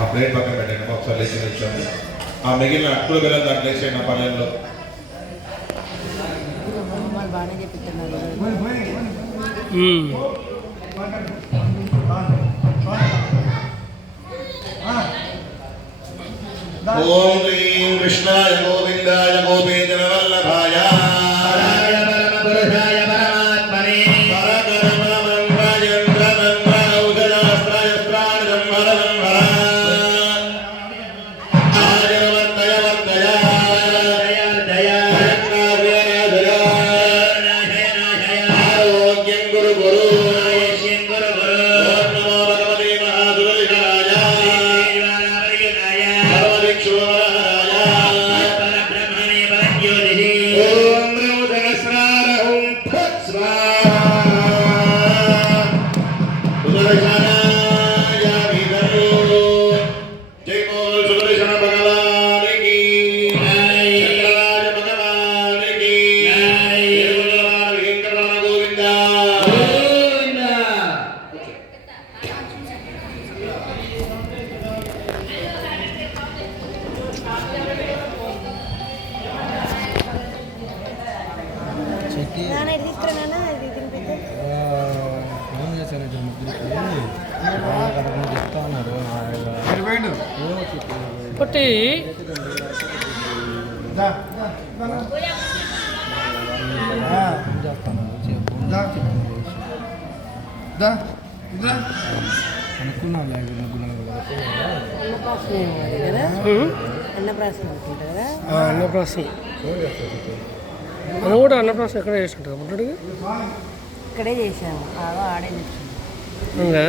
ఆ ప్లేట్ పక్కన పెట్టండి ఒకసారి లేచి వచ్చాము. ఆ మిగిలిన అక్కులు బెల్లం దాంట్లో వేసేయండి ఆ పళ్ళెంలో. ఓం హ్రీం కృష్ణాయ గోవిందాయ గోపీజన వల్లభాయ ఒకటి అన్నప్రాసం మనం కూడా అన్నప్రాసం ఎక్కడ చేస్తుంటాం ముట్టడికి ఇక్కడే చేసాము ఆడే ఇంకా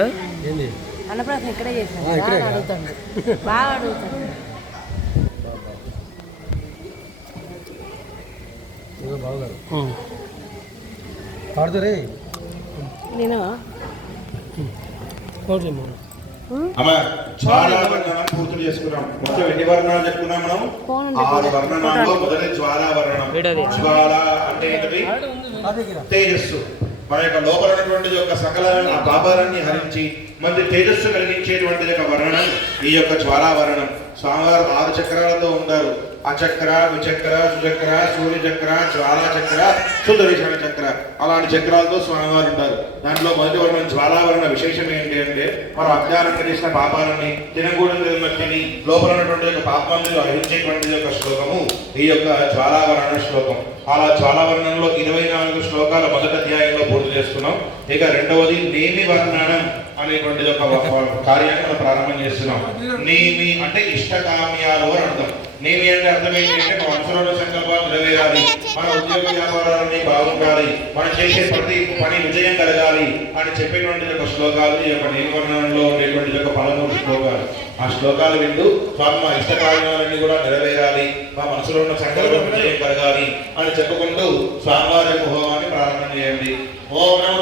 అన్నప్రాసం ఇక్కడే చేసాము అడుగుతాడు బాగా అడుగుతాడు పాడుతారే నేను చాలా వర్ణనం పూర్తి చేసుకున్నాం. మొత్తం ఎన్ని వర్ణాలు చెప్పుకున్నాం మనం? 6 వర్ణనాల్లో మొదటి జ్వాలా వర్ణనం. జ్వాల అంటే ఏంటిది? తేజస్సు. మన యొక్క లోపల ఉన్నటువంటి యొక్క సకల పాపాలన్నీ హరించి మంచి తేజస్సు కలిగించేటువంటి యొక్క వర్ణనం ఈ యొక్క జ్వాలా వర్ణనం. స్వామివారు 6 చక్రాలతో ఉంటారు. అచక్ర, విచక్ర, సుచక్ర, సూర్య చక్ర, జ్వాలా చక్ర, సుదర్శన చక్ర, అలాంటి చక్రాలతో స్వామివారు ఉంటారు. దాంట్లో మొదటి వర్ణం జ్వాలావరణ విశేషం ఏంటి అంటే మన అజ్ఞానం కలిసిన పాపాలని తినకూడని మట్టిని లోపల ఉన్నటువంటి యొక్క పాపాలను హరించేటువంటి యొక్క శ్లోకము ఈ యొక్క జ్వాలావరణ శ్లోకం. అలా జ్వాలావరణంలో 24 శ్లోకాల మొదటి అధ్యాయంలో పూర్తి చేసుకున్నాం. ఇక రెండవది నేమి వర్ణనం అనేటువంటి ఒక కార్యాన్ని మనం ప్రారంభం చేస్తున్నాం. నేమి అంటే ఇష్టకామ్యాలు అని అర్థం. నేమి అంటే అర్థం ఏంటంటే మన మనసులోని సంకల్పాలు నెరవేరాలి, మన ఉద్యోగ వ్యాపారాలన్నీ బాగుండాలి, మనం చేసే ప్రతి పని విజయం కలగాలి అని చెప్పేటువంటి యొక్క శ్లోకాలు ఈ యొక్క నేమి వర్ణనంలో ఉండేటువంటి యొక్క 13 శ్లోకాలు. ఆ శ్లోకాలు వింటూ స్వామి మా ఇష్ట కార్యాలన్నీ కూడా నెరవేరాలి, మా మనసులో ఉన్న సంకల్పం విజయం కలగాలి అని చెప్పుకుంటూ స్వామివారి యొక్క హోమాన్ని ప్రారంభం చేయండి. ఓం నమో